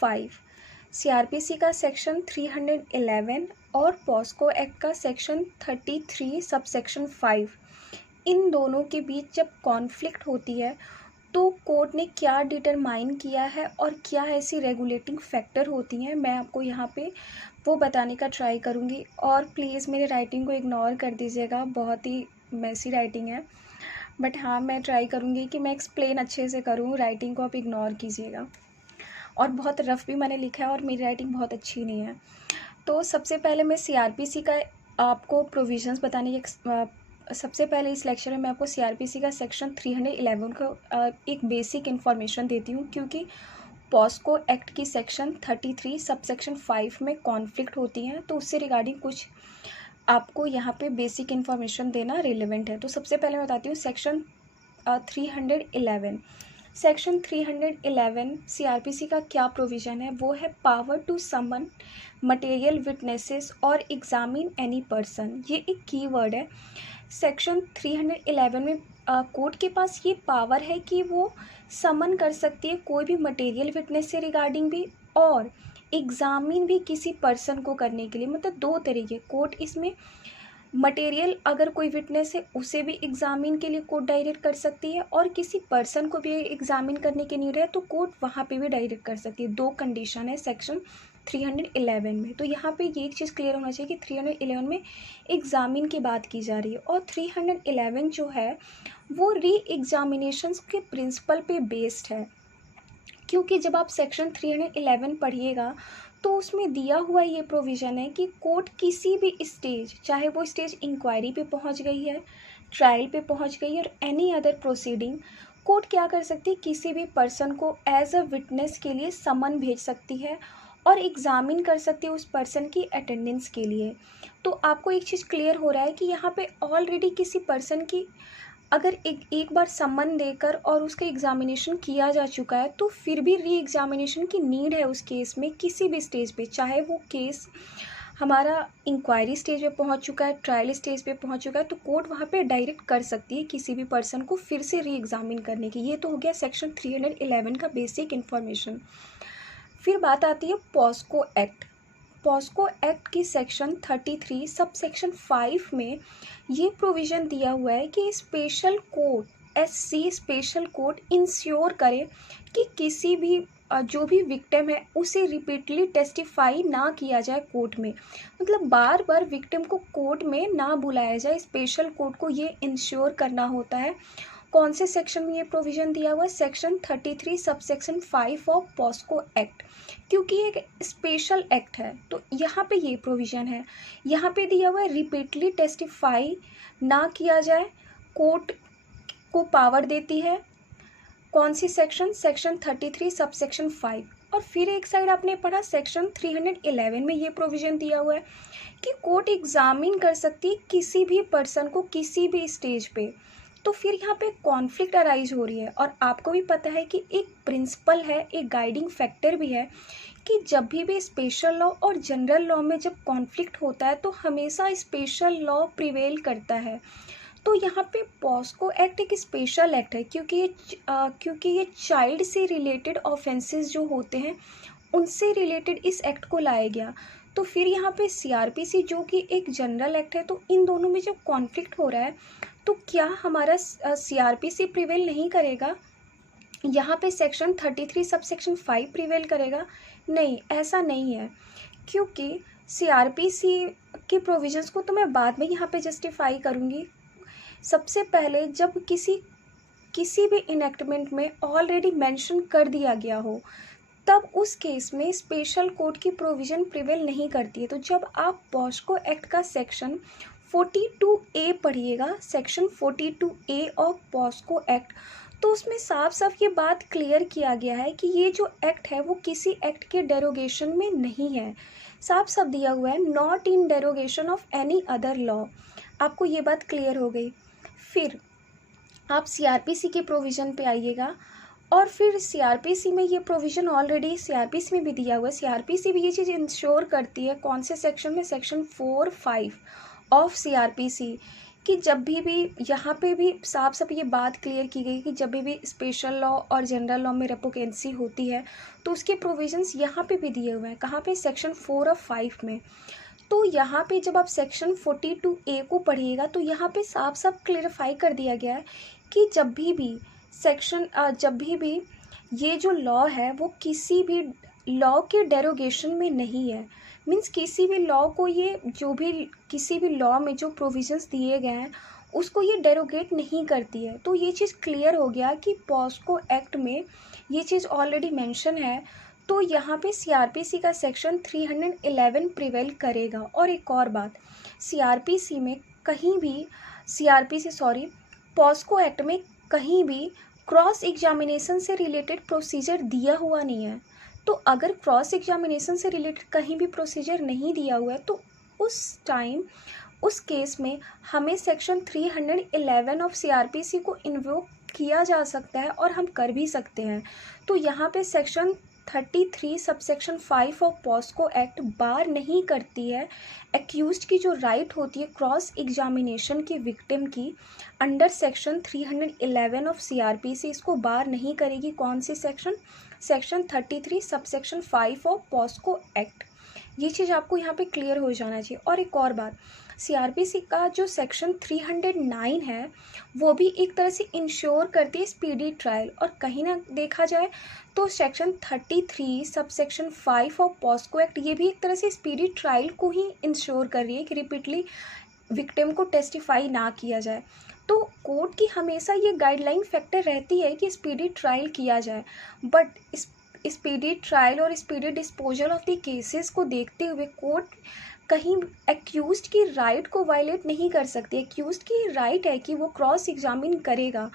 5, CrPC का section 311 और POCSO act का सेक्शन 33 सब सेक्शन 5, इन दोनों के बीच जब कॉन्फ्लिक्ट होती है तो कोर्ट ने क्या डिटरमाइन किया है और क्या ऐसी रेगुलेटिंग फैक्टर होती हैं, मैं आपको यहाँ पे वो बताने का ट्राई करूँगी। और प्लीज़ मेरे राइटिंग को इग्नोर कर दीजिएगा, बहुत ही मैसी राइटिंग है, बट हाँ मैं ट्राई करूँगी कि मैं एक्सप्लेन अच्छे से करूँ, राइटिंग को आप इग्नोर कीजिएगा। और बहुत रफ़ भी मैंने लिखा है और मेरी राइटिंग बहुत अच्छी नहीं है। तो सबसे पहले मैं सीआरपीसी का आपको प्रोविजंस बताने की सबसे पहले इस लेक्चर में मैं आपको सीआरपीसी का सेक्शन 311 का एक बेसिक इन्फॉर्मेशन देती हूँ, क्योंकि पॉस्को एक्ट की सेक्शन 33 सब सेक्शन 5 में कॉन्फ्लिक्ट होती हैं, तो उससे रिगार्डिंग कुछ आपको यहाँ पे बेसिक इन्फॉर्मेशन देना रिलेवेंट है। तो सबसे पहले मैं बताती हूँ सेक्शन 311। सेक्शन 311 सीआरपीसी का क्या प्रोविज़न है, वो है power to summon material witnesses और एग्जामिन एनी पर्सन। ये एक कीवर्ड है। सेक्शन 311 में कोर्ट के पास ये पावर है कि वो समन कर सकती है कोई भी मटेरियल विटनेस से रिगार्डिंग भी और एग्जामिन भी किसी पर्सन को करने के लिए। मतलब दो तरीके कोर्ट इसमें मटेरियल अगर कोई विटनेस है उसे भी एग्जामिन के लिए कोर्ट डायरेक्ट कर सकती है और किसी पर्सन को भी एग्जामिन करने की नीड है तो कोर्ट वहाँ पे भी डायरेक्ट कर सकती है। दो कंडीशन है सेक्शन 311 में। तो यहाँ पे ये एक चीज़ क्लियर होना चाहिए कि 311 में एग्जामिन की बात की जा रही है और 311 जो है वो री एग्जामिनेशन के प्रिंसिपल पे बेस्ड है। क्योंकि जब आप सेक्शन 311 पढ़िएगा तो उसमें दिया हुआ ये प्रोविज़न है कि कोर्ट किसी भी स्टेज, चाहे वो स्टेज इंक्वायरी पे पहुंच गई है, ट्रायल पे पहुंच गई है और एनी अदर प्रोसीडिंग, कोर्ट क्या कर सकती है, किसी भी पर्सन को एज अ विटनेस के लिए समन भेज सकती है और एग्जामिन कर सकती है उस पर्सन की अटेंडेंस के लिए। तो आपको एक चीज़ क्लियर हो रहा है कि यहाँ पे ऑलरेडी किसी पर्सन की अगर एक बार सम्मन देकर और उसका एग्ज़ामिनेशन किया जा चुका है तो फिर भी री एग्ज़ामिनेशन की नीड है उस केस में किसी भी स्टेज पे, चाहे वो केस हमारा इंक्वायरी स्टेज पे पहुंच चुका है, ट्रायल स्टेज पे पहुंच चुका है, तो कोर्ट वहाँ पे डायरेक्ट कर सकती है किसी भी पर्सन को फिर से री एग्ज़ामिन करने की। ये तो हो गया सेक्शन 311 का बेसिक इन्फॉर्मेशन। फिर बात आती है पॉस्को एक्ट। पॉस्को एक्ट की सेक्शन 33 सब सेक्शन 5 में ये प्रोविज़न दिया हुआ है कि special court SC special court ensure करे कि किसी भी जो भी विक्टिम है उसे रिपीटली टेस्टिफाई ना किया जाए कोर्ट में। मतलब बार बार विक्टिम को कोर्ट में ना बुलाया जाए, स्पेशल कोर्ट को ये इंश्योर करना होता है। कौन से सेक्शन में ये प्रोविज़न दिया हुआ है, section 33 sub section 5 of POCSO act, क्योंकि ये एक स्पेशल एक्ट है तो यहाँ पे ये प्रोविज़न है। यहाँ पे दिया हुआ है रिपीटली टेस्टिफाई ना किया जाए, कोर्ट को पावर देती है। कौन सी सेक्शन, सेक्शन 33 सब सेक्शन 5। और फिर एक साइड आपने पढ़ा सेक्शन 311 में ये प्रोविज़न दिया हुआ है कि कोर्ट एग्जामिन कर सकती है किसी भी पर्सन को किसी भी स्टेज पे। तो फिर यहाँ पे कॉन्फ्लिक्ट अराइज हो रही है और आपको भी पता है कि एक प्रिंसिपल है, एक गाइडिंग फैक्टर भी है कि जब भी स्पेशल लॉ और जनरल लॉ में जब कॉन्फ्लिक्ट होता है तो हमेशा स्पेशल लॉ प्रिवेल करता है। तो यहाँ पे पॉस्को एक्ट एक स्पेशल एक्ट है क्योंकि ये चाइल्ड से रिलेटेड ऑफेंसेस जो होते हैं उनसे रिलेटेड इस एक्ट को लाया गया। तो फिर यहाँ पे सीआरपीसी जो कि एक जनरल एक्ट है, तो इन दोनों में जब कॉन्फ्लिक्ट हो रहा है तो क्या हमारा सीआरपीसी प्रिवेल नहीं करेगा, यहाँ पे सेक्शन 33 सब सेक्शन 5 प्रिवेल करेगा? नहीं, ऐसा नहीं है, क्योंकि सीआरपीसी के प्रोविजंस को तो मैं बाद में यहाँ पे जस्टिफाई करूँगी। सबसे पहले जब किसी भी इनेक्टमेंट में ऑलरेडी मेंशन कर दिया गया हो तब उस केस में स्पेशल कोर्ट की प्रोविज़न प्रिवेल नहीं करती है। तो जब आप पॉस्को एक्ट का सेक्शन 42A पढ़िएगा, section 42A of POCSO act, तो उसमें साफ साफ ये बात क्लियर किया गया है कि ये जो एक्ट है वो किसी एक्ट के डेरोगेशन में नहीं है। साफ साफ दिया हुआ है not in derogation of any other law. आपको ये बात क्लियर हो गई। फिर आप सीआरपीसी के प्रोविज़न पे आइएगा और फिर सीआरपीसी में ये प्रोविज़न ऑलरेडी सीआरपीसी में भी दिया हुआ है। सीआरपीसी भी ये चीज़ इंश्योर करती है, कौन से सेक्शन में, सेक्शन 4, 5 ऑफ सीआरपीसी, कि जब भी यहाँ पे भी साफ साफ ये बात क्लियर की गई कि जब भी स्पेशल लॉ और जनरल लॉ में रेवोकेंसी होती है तो उसके प्रोविजंस यहाँ पे भी दिए हुए हैं। कहाँ पे? सेक्शन 4 और 5 में। तो यहाँ पे जब आप सेक्शन 42A को पढ़िएगा तो यहाँ पे साफ साफ क्लेरिफाई कर दिया गया है कि जब भी ये जो लॉ है वो किसी भी लॉ के डेरोगेशन में नहीं है। मीन्स किसी भी लॉ को ये जो भी किसी भी लॉ में जो प्रोविजंस दिए गए हैं उसको ये डेरोगेट नहीं करती है। तो ये चीज़ क्लियर हो गया कि पॉस्को एक्ट में ये चीज़ ऑलरेडी मेंशन है। तो यहाँ पे सीआरपीसी का सेक्शन 311 प्रिवेल करेगा। और एक और बात, सीआरपीसी में कहीं भी पॉस्को एक्ट में कहीं भी क्रॉस एग्जामिनेशन से रिलेटेड प्रोसीजर दिया हुआ नहीं है। तो अगर क्रॉस एग्जामिनेशन से रिलेटेड कहीं भी प्रोसीजर नहीं दिया हुआ है तो उस केस में हमें सेक्शन 311 ऑफ सीआरपीसी को इन्वोक किया जा सकता है और हम कर भी सकते हैं। तो यहाँ पे section 33 subsection 5 of POCSO act bar नहीं करती है एक्यूज्ड की जो राइट होती है क्रॉस एग्जामिनेशन की विक्टिम की अंडर सेक्शन 311 ऑफ सीआरपीसी, इसको बार नहीं करेगी। कौन सी section? Section 33 subsection 5 of POCSO act. ये चीज़ आपको यहाँ पे क्लियर हो जाना चाहिए। और एक और बात, सीआरपीसी का जो सेक्शन 309 है वो भी एक तरह से इंश्योर करती है स्पीडी ट्रायल। और कहीं ना देखा जाए तो section 33 subsection 5 of POCSO act ये भी एक तरह से स्पीडी ट्रायल को ही इंश्योर कर रही है कि रिपीटली विक्टिम को टेस्टिफाई ना किया जाए। तो कोर्ट की हमेशा ये गाइडलाइन फैक्टर रहती है कि स्पीडी ट्रायल किया जाए, बट स्पीडी ट्रायल और speedy disposal of the cases को देखते हुए कोर्ट कहीं एक्यूज्ड की राइट को वायलेट नहीं कर सकती। एक्यूज्ड की राइट है कि वो क्रॉस एग्जामिन करेगा।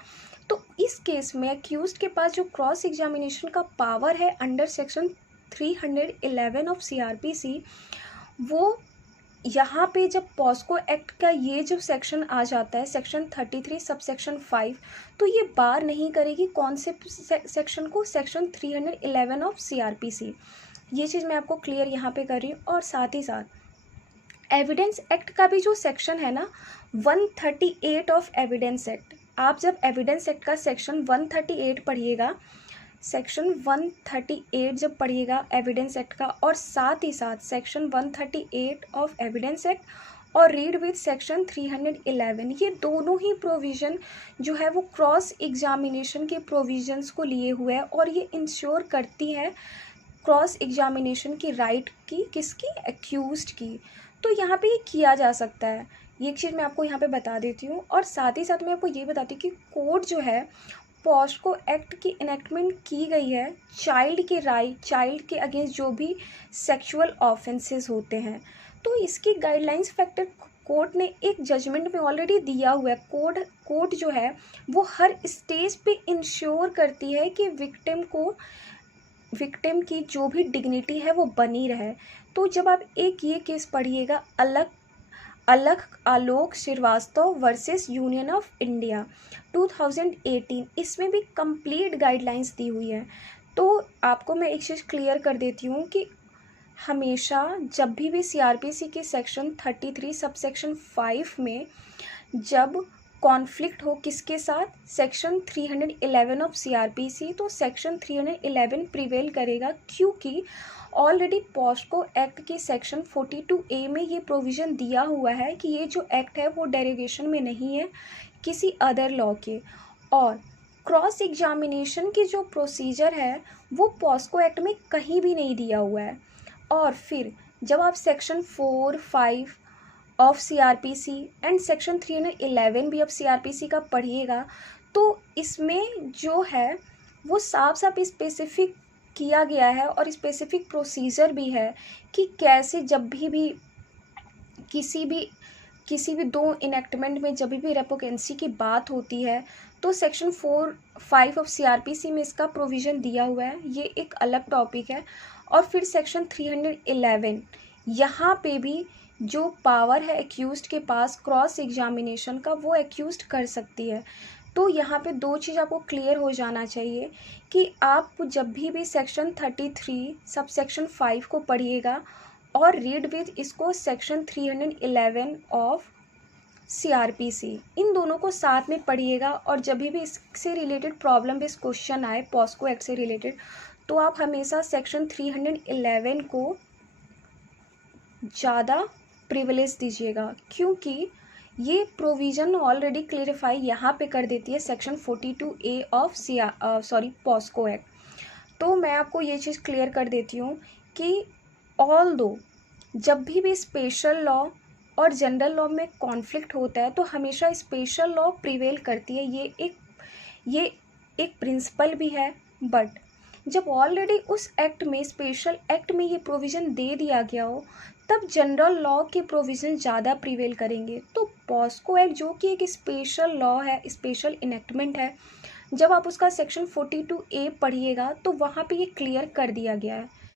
तो इस केस में एक्यूज्ड के पास जो क्रॉस एग्जामिनेशन का पावर है अंडर सेक्शन 311 ऑफ सीआरपीसी, वो यहाँ पे जब पॉस्को एक्ट का ये जो सेक्शन आ जाता है सेक्शन 33 सबसेक्शन 5, तो ये बार नहीं करेगी कौन से सेक्शन को? Section 311 of CrPC. ये चीज़ मैं आपको क्लियर यहाँ पे कर रही हूँ। और साथ ही साथ एविडेंस एक्ट का भी जो सेक्शन है ना 138 ऑफ एविडेंस एक्ट, आप जब एविडेंस एक्ट का सेक्शन 138 पढ़िएगा, सेक्शन 138 जब पढ़िएगा एविडेंस एक्ट का, और साथ ही साथ सेक्शन 138 ऑफ एविडेंस एक्ट और रीड विथ सेक्शन 311, ये दोनों ही प्रोविज़न जो है वो क्रॉस एग्जामिनेशन के प्रोविजंस को लिए हुए है और ये इंश्योर करती है क्रॉस एग्जामिनेशन की राइट की, किसकी? एक्यूज्ड की। तो यहाँ पे ये किया जा सकता है। ये चीज़ मैं आपको यहाँ पे बता देती हूँ। और साथ ही साथ मैं आपको ये बताती हूँ कि कोर्ट जो है पॉस्को एक्ट की इनेक्टमेंट की गई है चाइल्ड के अगेंस्ट जो भी सेक्सुअल ऑफेंसेस होते हैं। तो इसकी गाइडलाइंस फैक्टर कोर्ट ने एक जजमेंट में ऑलरेडी दिया हुआ है। कोर्ट जो है वो हर स्टेज पे इंश्योर करती है कि विक्टिम की जो भी डिग्निटी है वो बनी रहे। तो जब आप एक ये केस पढ़िएगा Alok Srivastava versus Union of India 2018, इसमें भी कंप्लीट गाइडलाइंस दी हुई है। तो आपको मैं एक चीज़ क्लियर कर देती हूँ कि हमेशा जब भी सीआरपीसी के सेक्शन 33 सबसेक्शन 5 में जब कॉन्फ्लिक्ट हो किसके साथ? सेक्शन 311 ऑफ सीआरपीसी, तो सेक्शन 311 प्रिवेल करेगा, क्योंकि ऑलरेडी पॉस्को एक्ट के सेक्शन 42A में ये प्रोविज़न दिया हुआ है कि ये जो एक्ट है वो डेरोगेशन में नहीं है किसी अदर लॉ के। और क्रॉस एग्जामिनेशन की जो प्रोसीजर है वो पॉस्को एक्ट में कहीं भी नहीं दिया हुआ है। और फिर जब आप section 4, 5 of CrPC and section 311 भी अब सीआरपीसी का पढ़िएगा तो इसमें जो है वो साफ साफ स्पेसिफिक किया गया है और स्पेसिफिक प्रोसीजर भी है कि कैसे जब भी किसी भी दो इनेक्टमेंट में जब भी रेवोकेंसी की बात होती है तो सेक्शन 4, 5 ऑफ सीआरपीसी में इसका प्रोविज़न दिया हुआ है, ये एक अलग टॉपिक है। और फिर सेक्शन 311 यहाँ पे भी जो पावर है एक्यूज्ड के पास क्रॉस एग्जामिनेशन का वो एक्यूज्ड कर सकती है। तो यहाँ पे दो चीज़ आपको क्लियर हो जाना चाहिए कि आप जब भी सेक्शन 33 सब सेक्शन 5 को पढ़िएगा और रीड विथ इसको सेक्शन 311 ऑफ सीआरपीसी, इन दोनों को साथ में पढ़िएगा। और जब भी इससे रिलेटेड प्रॉब्लम बेस्ड क्वेश्चन आए पॉस्को एक्ट से रिलेटेड, तो आप हमेशा सेक्शन 311 को ज़्यादा प्रिविलेज दीजिएगा, क्योंकि ये प्रोविज़न ऑलरेडी क्लेरिफाई यहाँ पे कर देती है section 42A of POCSO act. तो मैं आपको ये चीज़ क्लियर कर देती हूँ कि ऑल दो जब भी स्पेशल लॉ और जनरल लॉ में कॉन्फ्लिक्ट होता है तो हमेशा स्पेशल लॉ प्रिवेल करती है, ये एक प्रिंसिपल भी है। बट जब ऑलरेडी उस एक्ट में, स्पेशल एक्ट में ये प्रोविज़न दे दिया गया हो, तब जनरल लॉ के प्रोविज़न ज़्यादा प्रिवेल करेंगे। तो पॉस्को एक्ट जो कि एक स्पेशल लॉ है, स्पेशल इनेक्टमेंट है, जब आप उसका सेक्शन 42A पढ़िएगा तो वहाँ पे ये क्लियर कर दिया गया है।